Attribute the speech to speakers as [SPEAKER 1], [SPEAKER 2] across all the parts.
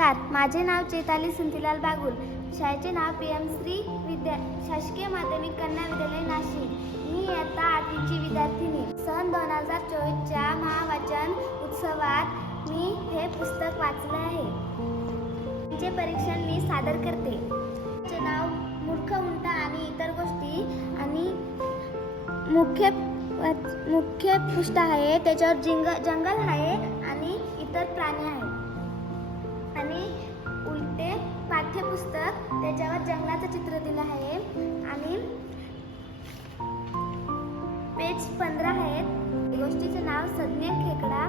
[SPEAKER 1] नमस्कार. माझे नाव चेताली सुंतीलाल बागुल. शाळेचे नाव पी एम श्री विद्या शासकीय माध्यमिक कन्या विद्यालय नाशिक. मी आता आठवीची विद्यार्थिनी. सन दोन हजार चोवीसच्या महावाचन उत्सवात मी हे पुस्तक वाचलं आहे. तिचे परीक्षण मी सादर करते. तिचे नाव मूर्ख उंटा आणि इतर गोष्टी आणि मुख्य मुख्य पृष्ठ आहे. त्याच्यावर जिंग जंगल आहे आणि इतर प्राणी आहेत. त्याच्यावर जंगलाचं चित्र दिलं आहे आणि पेज पंधरा आहेत. गोष्टीचं नाव सज्ञ खेकडा.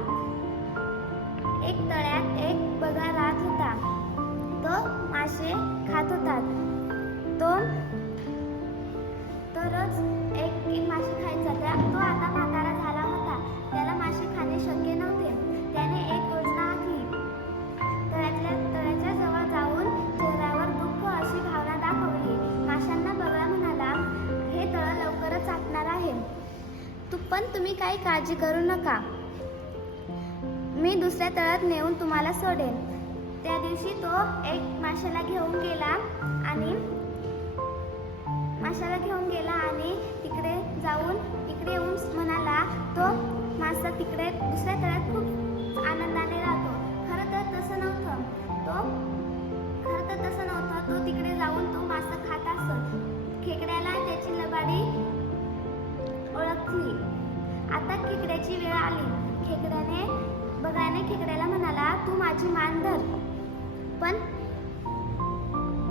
[SPEAKER 1] एक तळ्यात एक बघा राहत होता. तो मासे खात होता. तो तुम्ही काही काळजी करू नका. मी दुसऱ्या तळात नेऊन तुम्हाला सोडेन. त्या दिवशी तो एक माशाला घेऊन गेला आणि माशाला घेऊन गेला आणि तिकडे जाऊन इकडे येऊन म्हणाला तो मासा तिकडे दुसऱ्या तळ्यात खूप आनंदाने राहतो. खरं तर त्याने खेकड्याला म्हणाला तू माझी मान धर. पण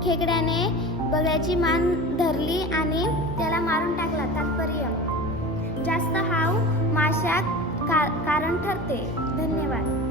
[SPEAKER 1] खेकड्याने बगळ्याची मान धरली आणि त्याला मारून टाकला तात्पर्य जास्त हाव माशात का कारण ठरते. धन्यवाद.